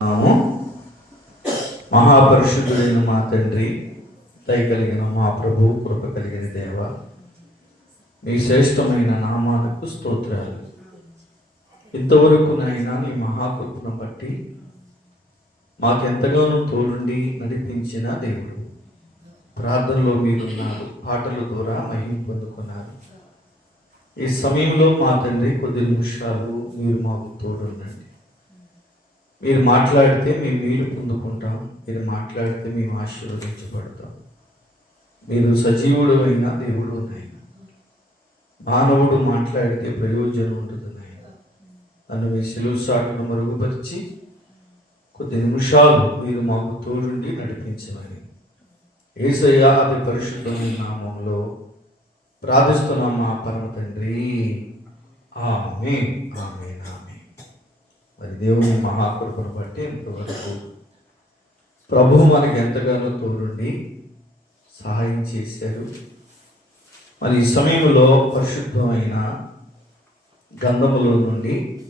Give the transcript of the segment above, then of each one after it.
నామము మహాపరిశుద్ధుడైన మా తండ్రి దయ కలిగిన మా ప్రభు కృప కలిగిన దేవ మీ శ్రేష్టమైన నామాలకు స్తోత్రాలు. ఇంతవరకు నాయన నీ మహాకృపను బట్టి మాకెంతగానో తోడుండి నడిపించిన దేవుడు. ప్రార్థనలో మీరున్నారు పాటల ద్వారా మహిమ పొందుకున్నారు. ఈ సమయంలో మా తండ్రి కొద్ది నిమిషాలు మీరు మాకు తోడుండండి. మీరు మాట్లాడితే మేము వీలు పొందుకుంటాం. మీరు మాట్లాడితే మేము ఆశీర్వదించబడతాం. మీరు సజీవుడు అయినా దేవుడు నాయన మానవుడు మాట్లాడితే ప్రయోజనం ఉంటుంది నాయన నన్ను మీ సెలవు సాటును మరుగుపరిచి కొద్ది నిమిషాలు మీరు మాకు తోడుండి నడిపించమని. ఏసయ్య అతి పరిశుద్ధమైన నామంలో ప్రార్థిస్తున్నాం మా పరమ తండ్రి. ఆమె ఆమె మరి దేవుని మహాకృపను బట్టి ఇంతవరకు ప్రభువు మనకి ఎంతగానో తోడుండి సహాయం చేశారు మరి ఈ సమయంలో పరిశుద్ధమైన గంధములో నుండి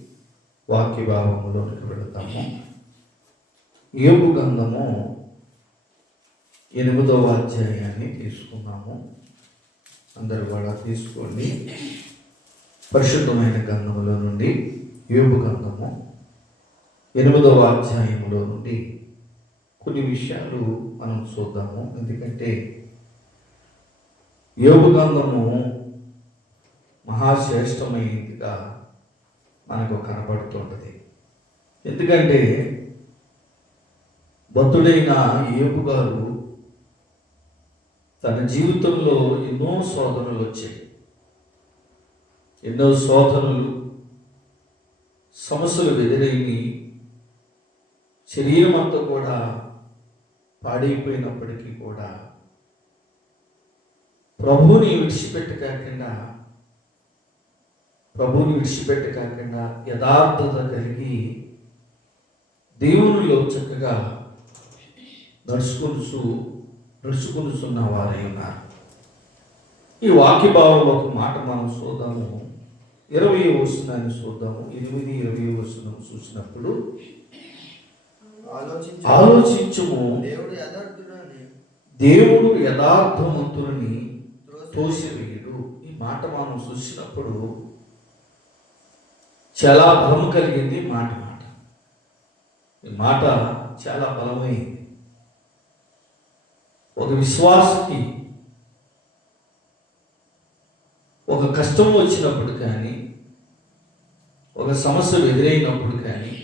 వాక్య భావములోకి వెళతాము. ఏపు గంధము ఎనిమిదవ అధ్యాయాన్ని తీసుకున్నాము. అందరు కూడా తీసుకోండి. పరిశుద్ధమైన గంధములో నుండి ఏపు గంధము ఎనిమిదవ అధ్యాయములో నుండి కొన్ని విషయాలు మనం చూద్దాము. ఎందుకంటే యోగు గంధము మహాశ్రేష్టమైనదిగా మనకు కనబడుతుంటుంది ఎందుకంటే భక్తుడైన యోగు గారు తన జీవితంలో ఎన్నో శోధనలు వచ్చాయి. ఎన్నో శోధనలు సమస్యలు ఎదురైంది శరీరం అంతా కూడా పాడైపోయినప్పటికీ కూడా ప్రభువుని విడిచిపెట్టి కాకుండా ప్రభువుని విడిచిపెట్టి కాకుండా యథార్థత కలిగి దేవునిలో చక్కగా నడుచుకుంటూ నడుచుకుంటున్న వారై ఉన్నారు. ఈ వాక్యభావం ఒక మాట మనం చూద్దాము. ఇరవై వస్తున్నాన్ని చూద్దాము. ఎనిమిది ఇరవై వస్తున్నాం చూసినప్పుడు ఆలోచించుము. దేవుడు యథార్థవంతులని త్రోసి తోసివేయుడు. ఈ మాట మనం చూసినప్పుడు చాలా బలం కలిగింది మాట మాట. ఈ మాట చాలా బలమైంది. ఒక విశ్వాసకి ఒక కష్టం వచ్చినప్పుడు కానీ ఒక సమస్య ఎదురైనప్పుడు కానీ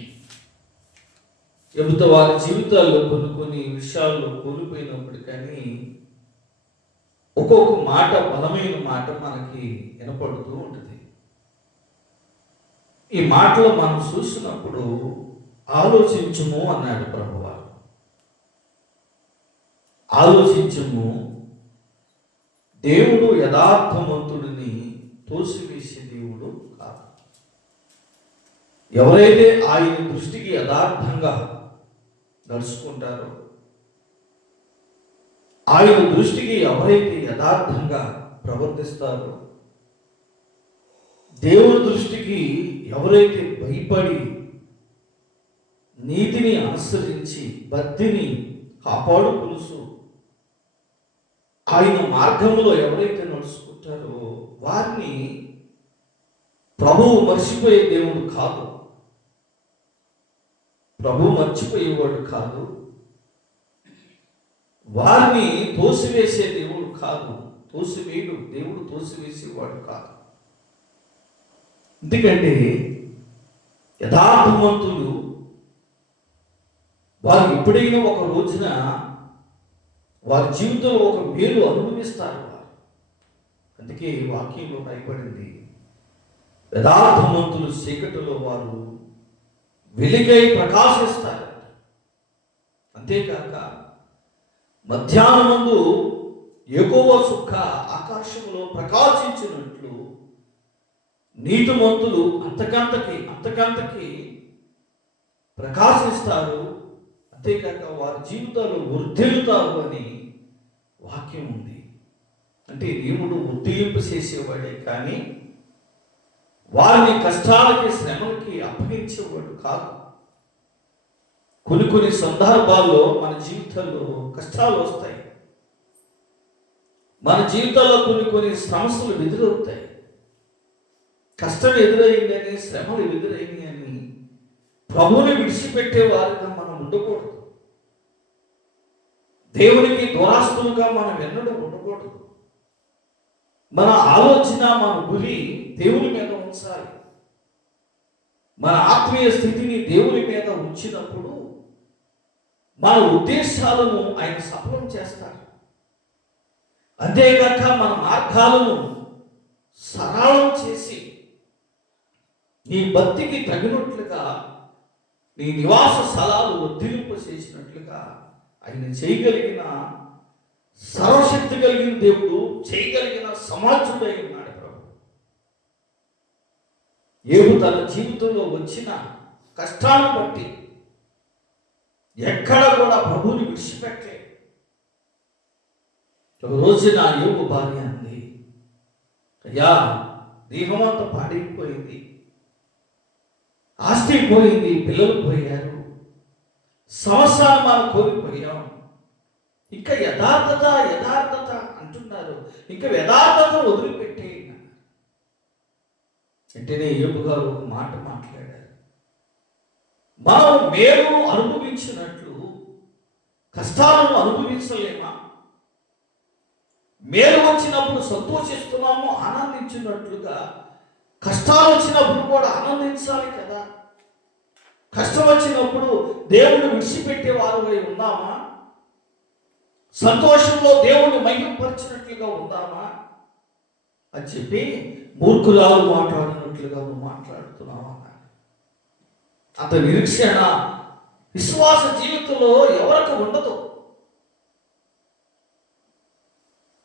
లేకపోతే వారి జీవితాల్లో కొన్ని కొన్ని విషయాల్లో కోల్పోయినప్పుడు కానీ ఒక్కొక్క మాట బలమైన మాట మనకి వినపడుతూ ఉంటుంది. ఈ మాటలు మనం చూసినప్పుడు ఆలోచించుము అన్నాడు ప్రభువారు. ఆలోచించుము. దేవుడు యథార్థవంతుడిని తోసివేసే దేవుడు కాదు. ఎవరైతే ఆయన దృష్టికి యథార్థంగా నడుచుకుంటారో. ఆయన దృష్టికి ఎవరైతే యథార్థంగా ప్రవర్తిస్తారో దేవుని దృష్టికి ఎవరైతే భయపడి నీతిని అనుసరించి భక్తిని కాపాడుకులుసు ఆయన మార్గంలో ఎవరైతే నడుచుకుంటారో వారిని ప్రభువు మర్చిపోయే దేవుడు కాదు. ప్రభు మర్చిపోయేవాడు కాదు. వారిని తోసివేసే దేవుడు కాదు. తోసివేయడు. దేవుడు తోసివేసేవాడు కాదు. ఎందుకంటే యథార్థవంతులు వారు ఎప్పుడైనా ఒక రోజున వారి జీవితంలో ఒక మేలు అనుభవిస్తారు వారు. అందుకే ఈ వాక్యంలో భయపడింది యథార్థవంతులు చీకటిలో వారు వెలుగై ప్రకాశిస్తారు అంతేకాక మధ్యాహ్నమందు ఎక్కువ సుఖ ఆకాశంలో ప్రకాశించినట్లు నీటి మంతులు అంతకంతకి అంతకంతకి ప్రకాశిస్తారు. అంతేకాక వారి జీవితాలు వృద్ధిల్లుతారు అని వాక్యం ఉంది. అంటే దేవుడు ఉద్దీంపు చేసేవాడే కానీ వారిని కష్టాలకి శ్రమలకి అప్పగించేవాడు కాదు. కొన్ని కొన్ని సందర్భాల్లో మన జీవితంలో కష్టాలు వస్తాయి. మన జీవితాల్లో కొన్ని కొన్ని సమస్యలు ఎదురవుతాయి. కష్టం ఎదురైందని శ్రమలు ఎదురైంది అని ప్రభువుని విడిచిపెట్టే వారిగా మనం ఉండకూడదు. దేవునికి దురాస్తులుగా మనం ఎన్నడూ ఉండకూడదు. మన ఆలోచన మన గురి దేవుని మీద ఉంచాలి. మన ఆత్మీయ స్థితిని దేవుని మీద ఉంచినప్పుడు మన ఉద్దేశాలను ఆయన సఫలం చేస్తారు. అంతేకాక మన మార్గాలను సరళం చేసి నీ భక్తికి తగినట్లుగా నీ నివాస స్థలాలు వర్ధిలింప చేసినట్లుగా ఆయన చేయగలిగిన సర్వశక్తి కలిగిన దేవుడు చేయగలిగిన సమాజుడై ఉన్నాడు. ఏడు తన జీవితంలో వచ్చిన కష్టాన్ని బట్టి ఎక్కడ కూడా ప్రభువుని విడిచిపెట్టే ఒక రోజు నా యోగు భార్య అంది అయ్యా దేహమంతా పాడైపోయింది. ఆస్తి పోయింది పిల్లలు పోయారు. సంవత్సరాలు మనం కోల్పోయాం. ఇంకా యథార్థత యథార్థత అంటున్నారు. ఇంకా యథార్థత వదిలిపెట్టి వెంటనే ఏపు గారు మాట మాట్లాడారు. మనం మేలు అనుభవించినట్లు కష్టాలను అనుభవించలేమా? మేలు వచ్చినప్పుడు సంతోషిస్తున్నాము ఆనందించినట్లుగా కష్టాలు వచ్చినప్పుడు కూడా ఆనందించాలి కదా? కష్టం వచ్చినప్పుడు దేవుడు విడిచిపెట్టే వారుగా ఉన్నామా? సంతోషంలో దేవుడు మహిమపరిచినట్లుగా ఉందామా? అని చెప్పి మూర్ఖురాలు మాట్లాడినట్లుగా నువ్వు మాట్లాడుతున్నావు అన్నాడు. అంత నిరీక్షణ విశ్వాస జీవితంలో ఎవరికి ఉండదు.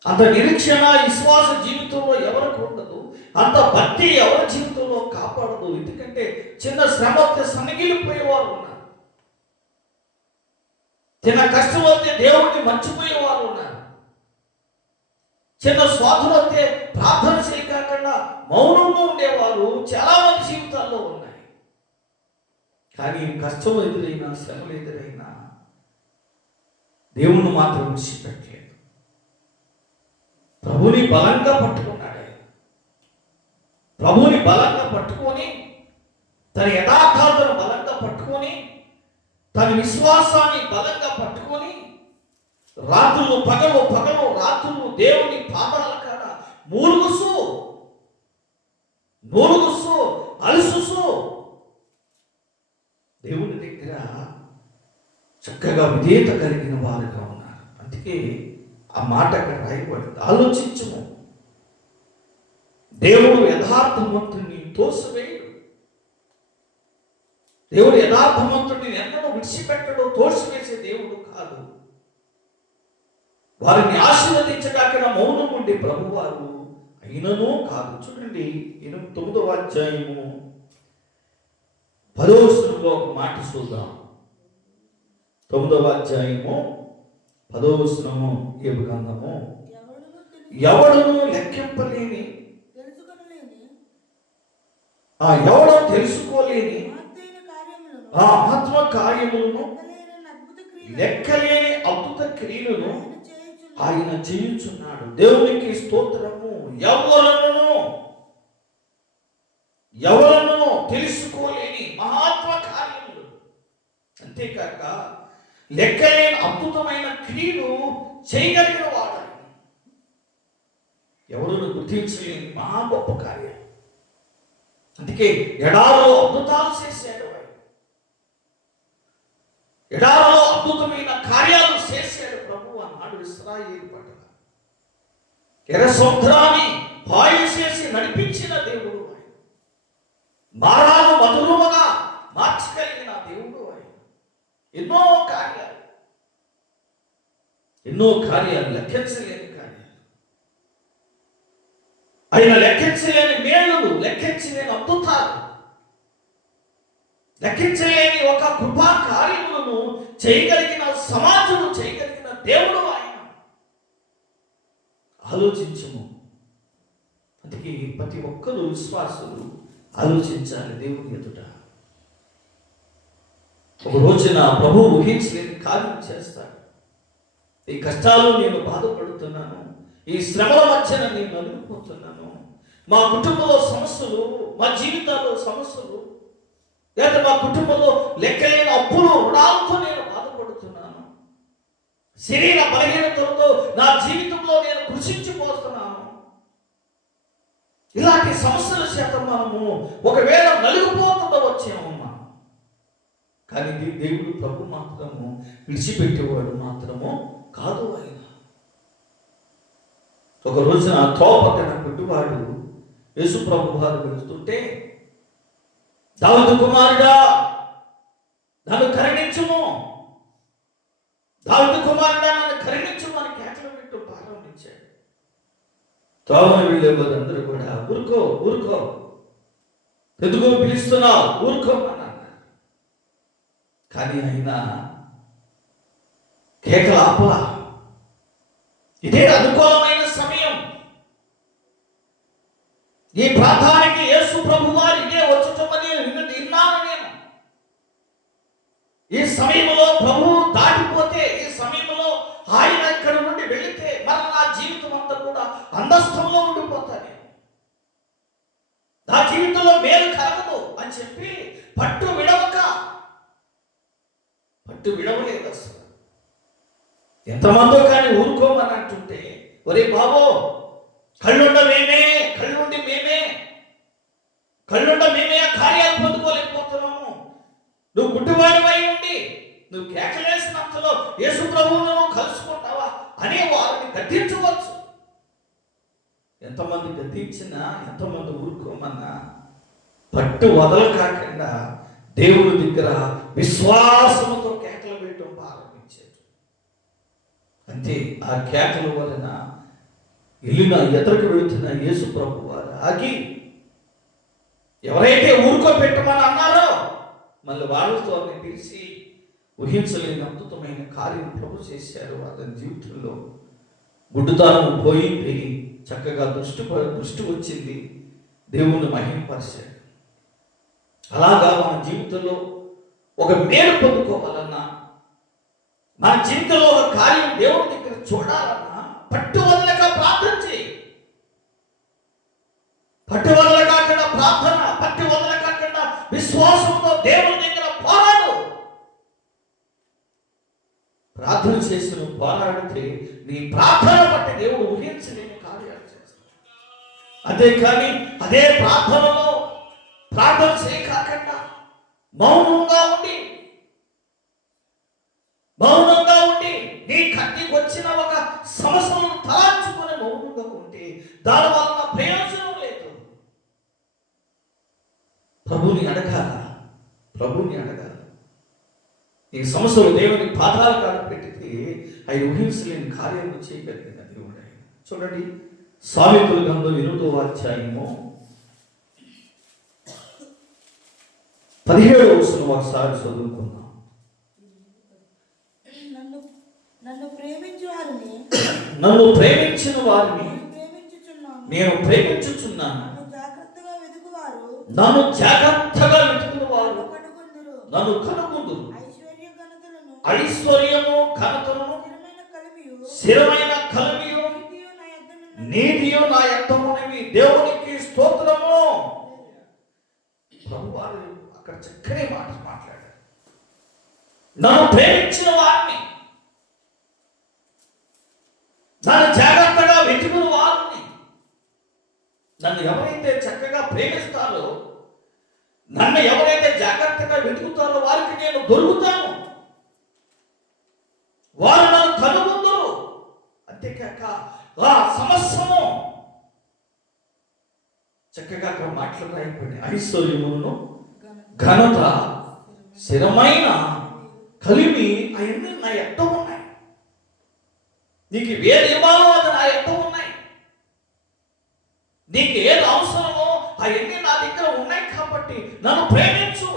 అంత నిరీక్షణ విశ్వాస జీవితంలో ఎవరికి ఉండదు. అంత భక్తి ఎవరి జీవితంలో కాపాడదు. ఎందుకంటే చిన్న శ్రమ వస్తే సన్నగిలిపోయేవారు ఉన్నారు. చిన్న కష్టం వస్తే దేవుడిని మర్చిపోయేవారు ఉన్నారు. చిన్న స్వాధులు వస్తే ప్రార్థన చేయకుండా మౌనంగా ఉండేవారు చాలా మంది జీవితాల్లో ఉన్నాయి. కానీ కష్టం ఎదురైనా శ్రమలు ఎదురైనా దేవుణ్ణి మాత్రం విడిచిపెట్టలేదు. ప్రభుని బలంగా పట్టుకున్నాడు. ప్రభుని బలంగా పట్టుకొని తన యథార్థాలను బలంగా పట్టుకొని తన విశ్వాసాన్ని బలంగా పట్టుకొని రాత్రులు పగలు పగలు రాత్రులు దేవుని పాదాల కాడ మూలుగుసు మూలుగుసు అలుసుసు దేవుని దగ్గర చక్కగా విధేయత కలిగిన వారుగా ఉన్నారు. అందుకే ఆ మాట అక్కడ రాయబడింది. ఆలోచించము. దేవుడు యథార్థవంతుని తోసివేయడు. దేవుడు యథార్థవంతుడిని ఎన్నడూ విడిచిపెట్టడు తోసివేసే దేవుడు కాదు వారిని ఆశీర్వదించడాక మౌనం ఉండే ప్రభువారు అయినను కాదు. చూడండి ఎనిమిది తొమ్మిదవ అధ్యాయము. పదవ ఒక మాట చూద్దాం. తొమ్మిదవ అధ్యాయము పదవ ఏ గ్రంథము. ఎవడను లెక్కింపలేని ఆ ఎవడో తెలుసుకోలేని ఆ ఆత్మ కార్యములను లెక్కలేని అద్భుత క్రియలను ఆయన జీవించున్నాడు దేవునికి స్తోత్రము. ఎవరను ఎవరను తెలుసుకోలేని మహాత్మ కార్యములు అంతేకాక లెక్కలేని అద్భుతమైన క్రియలు చేయగలిగిన వాడు ఎవరు గుర్తించలేని మహా గొప్ప కార్యం అందుకే ఎడారో అద్భుతాలు చేశాడు ఎడారో అద్భుతమైన అన్నాడు ఇస్రాయేల్ పట్ల ఎర్ర సముద్రాన్ని పాయు చేసి నడిపించిన దేవుడు ఆయన. మారాలు మధురముగా మార్చగలిగిన దేవుడు ఆయన. ఎన్నో కార్యాలు. ఎన్నో కార్యాలు లెక్కించలేని కార్యాలు. ఆయన లెక్కించలేని మేలులు లెక్కించలేని అద్భుతాలు లెక్కించలేని ఒక కృపా కార్యములను చేయగలిగిన సమాజము చేయగలిగిన దేవుడు ఆయన. ఆలోచించము. అందుకే ప్రతి ఒక్కరు విశ్వాసులు ఆలోచించాలి దేవుని ఎదుట. ఒక రోజున ప్రభు ఊహించలేని కార్యం చేస్తాడు. ఈ కష్టాలు నేను బాధపడుతున్నాను. ఈ శ్రమల మధ్యన నేను నలిగిపోతున్నాను. మా కుటుంబంలో సమస్యలు మా జీవితాల్లో సమస్యలు లేదా మా కుటుంబంలో లెక్కలేని అప్పులు రుణాలతో నేను బాధపడుతున్నాను శరీర బలహీనతలతో నా జీవితంలో నేను కృషించిపోతున్నాను. ఇలాంటి సమస్యల శాతం మనము ఒకవేళ నలిగిపోతుండవచ్చేమమ్మా కానీ దేవుడు ప్రభు మాత్రము విడిచిపెట్టేవాడు మాత్రము కాదు ఆయన. ఒక రోజున తో పక్కన యేసు ప్రభు వారు వెళుతుంటే దావదు కుమారుడా నన్ను కరణించము. దావదు కుమారుడా నన్ను కరుణించుము అని కేకలు వింటూ ప్రారంభించాడు. తోమని వెళ్ళే వాళ్ళందరూ కూడా ఊరుకో ఊరుకో. ఎందుకో పిలుస్తున్నావు? ఊరుకో అని అన్నారు. కానీ ఆయన కేకల ఆపలా. ఇదే అనుకూలమైన సమయం. ఈ ప్రాంతానికి యేసు ప్రభు వారు ఇదే వచ్చటమని విన్నాను నేను. ఈ సమయంలో ప్రభువు దాటిపోతే ఈ సమయంలో ఆయన ఇక్కడ నుండి వెళితే మరి నా జీవితం అంతా కూడా అందస్థంలో ఉండిపోతాను నా జీవితంలో మేలు కలగదు అని చెప్పి పట్టు విడవక పట్టు విడవలేదు అసలు. ఎంతమందో కానీ ఊరుకోమని అంటుంటే ఒరే బాబో కళ్ళుండ మేమే కళ్ళుండి మేమే కళ్ళుండ మేమే ఆ కార్యాలు పొందుకోలేకపోతున్నాము. నువ్వు గుడ్డివాడివై ఉండి నువ్వు కేకలేసినంతలో యేసు ప్రభువులను కలుసుకుంటావా? అనే వారిని గట్టించవచ్చు ఎంతమంది గతించినా ఎంతమంది ఊరుకోమన్నా పట్టు వదలు కాకుండా దేవుడి దగ్గర విశ్వాసముతో కేకలు వేయటం ప్రారంభించారు అంతే ఆ కేకల వలన వెళ్ళిన ఎదురుకు వెళుతున్న యేసు ప్రభు వారు ఆగి ఎవరైతే ఊరుకో పెట్టమని అన్నారో మళ్ళీ వాళ్ళతో అతన్ని పిలిచి ఊహించలేని అద్భుతమైన కార్యం ప్రభు చేశారు అతని జీవితంలో గుడ్డుతానం పోయింది చక్కగా దృష్టి దృష్టి వచ్చింది. దేవుణ్ణి మహింపరిచాడు. అలాగా మన జీవితంలో ఒక మేలు పొందుకోవాలన్నా మన జీవితంలో ఒక కార్యం దేవుడి దగ్గర చూడాలన్నా పట్టు వదలక ప్రార్థన చేయి. పట్టు వదల కాకుండా ప్రార్థన పట్టు వదల కాకుండా విశ్వాసంతో దేవుడి దగ్గర పోరాడు. ప్రార్థన చేసి నువ్వు పోరాడితే నీ ప్రార్థన బట్టి దేవుడు ఊహించలేని కార్యాలు. అదే కానీ అదే ప్రార్థనలో ప్రార్థన చేయకాకుండా మౌనంగా ఉండి మౌనంగా ఉండి నీ కంటికి వచ్చిన ఒక సమస్యను తలార్చుకొని మౌనంగా ఉంటే దాని వలన ప్రయోజనం లేదు. ప్రభుని అడగాల? ప్రభుని అడగాల? ఈ సమస్యలు దేవుని పాదాలు కాడ పెట్టితే అవి ఊహించలేని కార్యం చేయగలిగిన దేవుడు చూడండి సామెతల గంధం ఎనిమిదో అధ్యాయము పదిహేడవ వచనం ఒకసారి చదువుకుందాం. నన్ను ప్రేమించు వారిని. నన్ను ప్రేమించిన వారిని నేను ప్రేమించుచున్నాను. నేను ప్రేమించుచున్నాను. నన్ను జాగ్రత్తగా వెతుకున్న వారు నన్ను కనుగొందురు. ఐశ్వర్యము ఘనతను స్థిరమైన కలిమియు. నీతియు నా ఎంతమునివి దేవునికి స్తోత్రము. ప్రభువారు అక్కడ చక్కని మాట మాట్లాడారు. నన్ను ప్రేమించిన వారిని నన్ను జాగ్రత్తగా వెతుకున్న వారిని నన్ను ఎవరైతే చక్కగా ప్రేమిస్తారో నన్ను ఎవరైతే జాగ్రత్తగా వెతుకుతారో వారికి నేను దొరుకుతాను. వారు నన్ను అంతేకాక ఆ సమస్యను చక్కగా అక్కడ మాటలు రాయబడి ఐశ్వర్యమును ఘనత స్థిరమైన కలిమి అవన్నీ నా ఎట్ట ఉన్నాయి. నీకు ఏది ఇవ్వాలో అది నా ఎట్ట ఉన్నాయి నీకు ఏది అవసరమో అవన్నీ నా దగ్గర ఉన్నాయి కాబట్టి నన్ను ప్రేమించు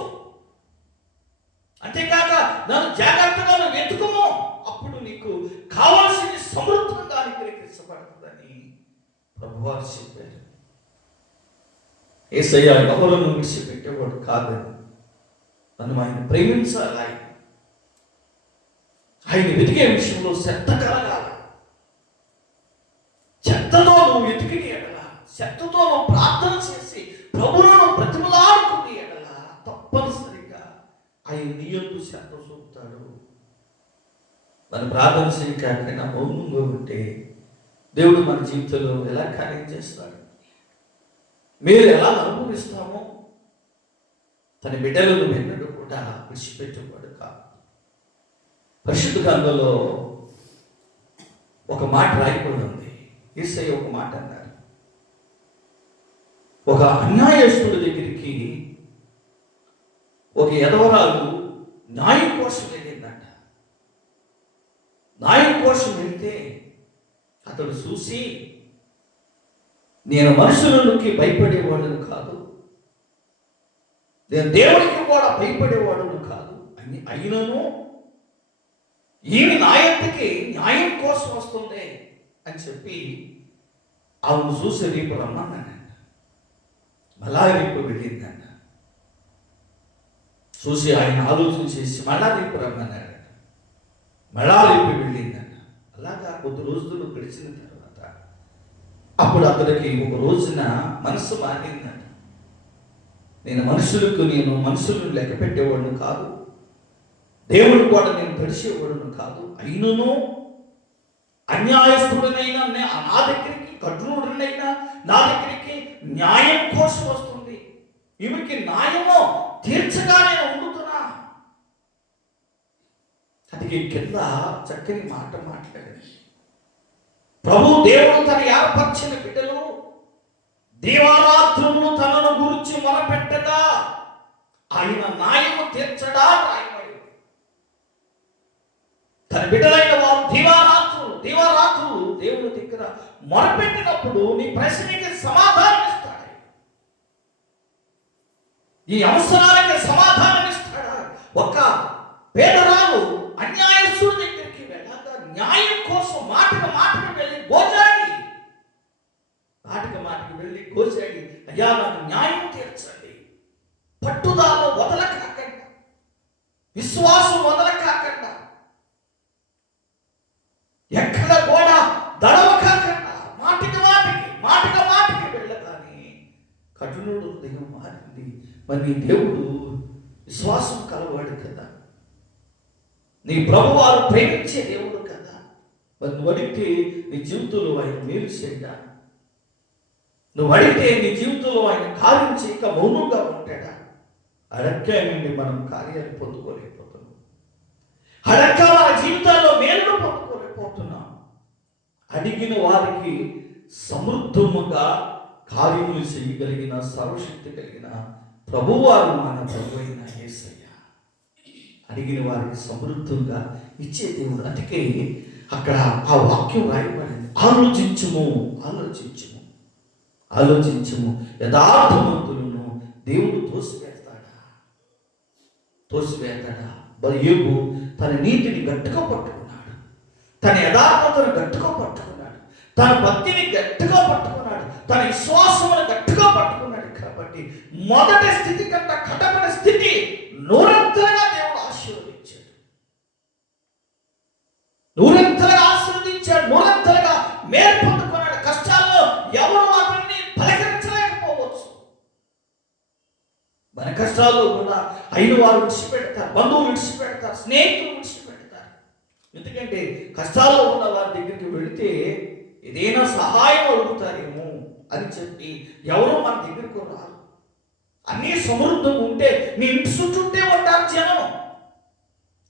అంతేకాక నన్ను జాగ్రత్తగా నువ్వు వెతుకుము అప్పుడు నీకు కావాల్సింది సమృద్ధంగా అనుగ్రహించబడుతుందని ప్రభువారు చెప్పారు ఏసయ్య ఎవరను విడిచిపెట్టేవాడు కాదని నన్ను ఆయన ప్రేమించాలి? ఆయన ఆయన వెతికే విషయంలో శ్రద్ధ కలగాలి? చెత్తతో నువ్వు వెతికి ఎడల? చెత్తతో నువ్వు ప్రార్థన చేసి ప్రభులను ప్రతిమలాడుకుని ఎడల? తప్పనిసరిగా ఆయన నీయందు శ్రద్ధ చూపుతాడు. మన ప్రార్థన చేయకపోయినా మౌనంగా ఉంటే దేవుడు మన జీవితంలో ఎలా కార్యం చేస్తాడు? మీరు ఎలా అనుభవిస్తామో తన బిడ్డలను ఎన్నడూ కూడా విడిచిపెట్టేవాడు కాదు. పరిశుద్ధ గ్రంథంలో ఒక మాట రాయబడి ఉంది. ఈసై ఒక మాట అన్నారు. ఒక అన్యాయస్తుడి దగ్గరికి ఒక ఎదవరాలు న్యాయం కోసం వెళ్ళిందంట. న్యాయం కోసం వెళ్తే అతడు చూసి నేను మనుషులకి భయపడేవాడును కాదు. నేను దేవుడికి కూడా భయపడేవాడును కాదు. అని అయినను ఈమె నాయకుడికి న్యాయం కోసం వస్తుంది అని చెప్పి ఆమెను చూసి రేపు రమ్మన్నానంట మళ్ళా రేపు వెళ్ళిందంట. చూసి ఆయన ఆలోచన చేసి మళ్ళా రేపు రమ్మన్నాడంట. మళ్ళా రేపు వెళ్ళిందంట. అలాగా కొద్ది రోజులు గడిచిన అప్పుడు అతడికి ఒక రోజున మనసు మారిందంట. నేను మనుషులకు నేను మనుషులను లెక్క పెట్టేవాడును కాదు. దేవుడు కూడా నేను తడిసేవాడును కాదు. అయినను అన్యాయస్తుడనైనా నే- నా దగ్గరికి కఠినుడనైనా నా దగ్గరికి న్యాయం కోసం వస్తుంది. ఈమెకి న్యాయము తీర్చగా నేను ఉండుతున్నా. అది కింద చక్కని మాట మాట్లాడింది ప్రభు దేవుడు తన ఏర్పరిచిన బిడ్డలు దీవారాత్రములు తనను గురించి మొరపెట్టగా ఆయన న్యాయము తీర్చడా రాయబడి తన బిడ్డలైన వారు దీవారాత్రులు దీవారాత్రులు దేవుని దగ్గర మొరపెట్టినప్పుడు నీ ప్రశ్నకి సమాధానం ఇస్తాడు. ఈ అవసరాలకి సమాధానం ఇస్తాడా. ఒక పేదరాలు అన్యాయస్తుడి న్యాయం కోసం మాటకు మాటకు వెళ్ళి గోజాడి మాటకు మాటకు వెళ్ళి గోజాడి అయ్యా నాకు న్యాయం తీర్చండి. పట్టుదాలో వదల కాకుండా విశ్వాసం వదల కాకుండా ఎక్కడ కూడా దడవ కాకుండా మాటికి మాటికి మాటిక మాటికి వెళ్ళగాని కఠినుడు హృదయం మారింది. మరి దేవుడు విశ్వాసం కలవాడు కదా. నీ ప్రభువారు ప్రేమించే దేవుడు మరి నువ్వు అడిగితే నీ జీవితంలో ఆయన మేలు చేయడా? నువ్వు అడిగితే నీ జీవితంలో ఆయన కార్యం చేయక మౌనంగా ఉంటాడా? అడక్కే నుండి మనం కార్యాలు పొందుకోలేకపోతున్నాం. అడక్క మన జీవితాల్లో మేలును పొందుకోలేకపోతున్నాం. అడిగిన వారికి సమృద్ధముగా కార్యములు చేయగలిగిన సర్వశక్తి కలిగిన ప్రభువారు మన ప్రభువైన ఏసయ్య. అడిగిన వారికి సమృద్ధంగా ఇచ్చే దేవుడు. అందుకే అక్కడ ఆ వాక్యం రాయబడింది. ఆలోచించుము ఆలోచించుము ఆలోచించము. యథార్థవంతులను దేవుడు తోసివేస్తాడా? తోసివేస్తాడా? ఏబు తన నీతిని గట్టిగా పట్టుకున్నాడు. తన యథార్థతను గట్టిగా పట్టుకున్నాడు. తన భక్తిని గట్టిగా పట్టుకున్నాడు. తన విశ్వాసమును గట్టిగా పట్టుకున్నాడు. కాబట్టి మొదటి స్థితి కంటే కటకడ స్థితి నూరంతరంగా కష్టాల్లో కూడా అయిన వారు విడిచిపెడతారు బంధువులు విడిచిపెడతారు స్నేహితులు విడిచిపెడతారు. ఎందుకంటే కష్టాల్లో ఉన్న వారి దగ్గరికి వెళితే ఏదైనా సహాయం అడుగుతారేమో అని చెప్పి ఎవరు మన దగ్గరకు రారు. అన్నీ సమృద్ధం ఉంటే నీ ఇంటి చుట్టూంటే ఉంటారు జనం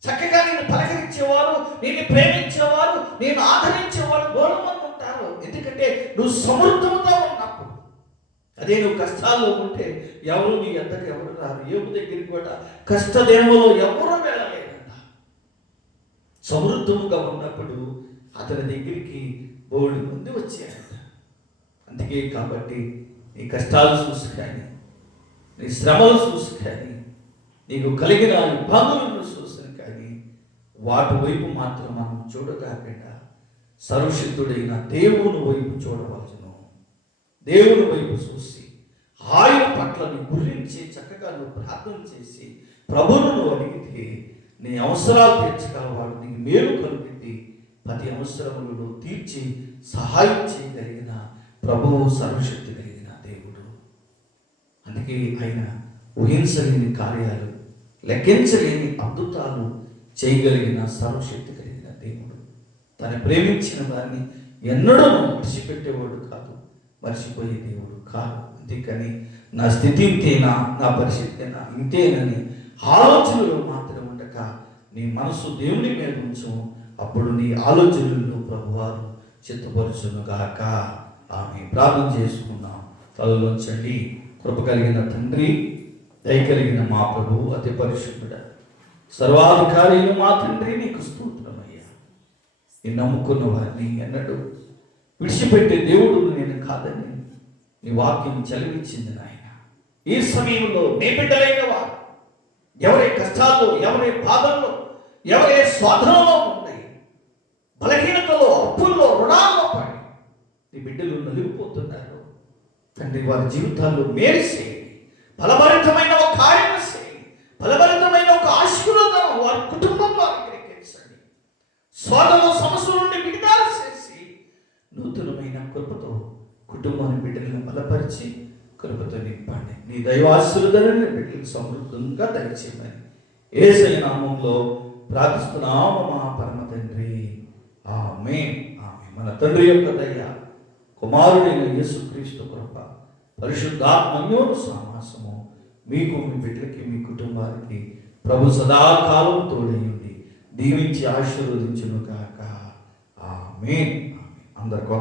చక్కగా నేను పలకరించేవారు నేను ప్రేమించేవారు నేను ఆదరించేవారు గోడ ఉంటారు. ఎందుకంటే నువ్వు సమృద్ధంతో ఉంటావు అదే నువ్వు కష్టాల్లో ఉంటే ఎవరు నీ ఎంతకు ఎవరు రారు? ఏపు దగ్గరికి కూడా కష్టదేమో ఎవరు వెళ్ళలేదంట. సమృద్ధముగా ఉన్నప్పుడు అతని దగ్గరికి బోడి మంది వచ్చారంట. అందుకే కాబట్టి నీ కష్టాలు చూసి కానీ నీ శ్రమలు చూసి కానీ నీకు కలిగిన ఇబ్బందులను చూసిన కానీ వాటి వైపు మాత్రం మనం చూడకాకుండా సర్వశక్తుడైన దేవుని వైపు చూడవలసిన దేవుని వైపు చూసి ఆయన పట్ల నువ్వు గురించి చక్కగా నువ్వు ప్రార్థన చేసి ప్రభువును నువ్వు అడిగితే నీ అవసరాలు తీర్చగలవాడు నీకు మేలు కలుగుతుంది. ప్రతి అవసరములను తీర్చి సహాయం చేయగలిగిన ప్రభువు సర్వశక్తి కలిగిన దేవుడు. అందుకే ఆయన ఊహించలేని కార్యాలు లెక్కించలేని అద్భుతాలు చేయగలిగిన సర్వశక్తి కలిగిన దేవుడు. తను ప్రేమించిన వారిని ఎన్నడూ విడిచిపెట్టేవాడు కాదు. మర్చిపోయే దేవుడు. కాదు అంతేకాని నా స్థితి ఇంతేనా నా పరిస్థితి అయినా ఇంతేనని ఆలోచనలు మాత్రం ఉండక నీ మనసు దేవుని మీద ఉంచు. అప్పుడు నీ ఆలోచనల్లో ప్రభువారు చిత్తపరుచునుగాక ఆమె ప్రార్థన చేసుకున్నాం తలలోంచండి కృప కలిగిన తండ్రి దయ కలిగిన మా ప్రభు అతి పరిశుద్ధుడ. సర్వాధికారి మా తండ్రి నీకు స్తోత్రమయ్యా. నీ నమ్ముకున్న వారిని ఎన్నడూ విడిచిపెట్టే దేవుడు నేను కాదని నీ వాక్యం చలివించింది నాయన. ఈ సమయంలో నీ బిడ్డలైన వారు ఎవరి కష్టాల్లో ఎవరి బాధల్లో ఎవరి స్వాధనంలో ఉన్నాయి బలహీనతలో అప్పుల్లో రుణాల్లో పడి నీ బిడ్డలు నలిగిపోతున్నారు. తండ్రి వారి జీవితాల్లో మేలు చేయండి ఫలభరితమైన ఒక కార్యం చేయండి ఫలభరితమైన ఒక ఆశీర్వాదం వారి కుటుంబంలో అనుగ్రహించండి స్వార్థంలో సమస్యల నుండి విడుదల చేసి నూతనమైన కృపతో కుటుంబాన్ని బిడ్డలను బలపరిచి కృపతో నింపండి. నీ దైవాశీర్వదనని బిడ్డలకు సమృద్ధంగా దయచేయమని ఏసై నామంలో ప్రార్థిస్తున్నాము మా పరమ తండ్రి. ఆమె ఆమె మన తండ్రి యొక్క దయ కుమారుడైన యేసుక్రీస్తు కృప పరిశుద్ధాత్మన్యోను సామాసము. మీకు మీ బిడ్డలకి మీ కుటుంబానికి ప్రభు సదాకాలం తోడయ్యండి దీవించి ఆశీర్వదించును కాక ఆమె అందరు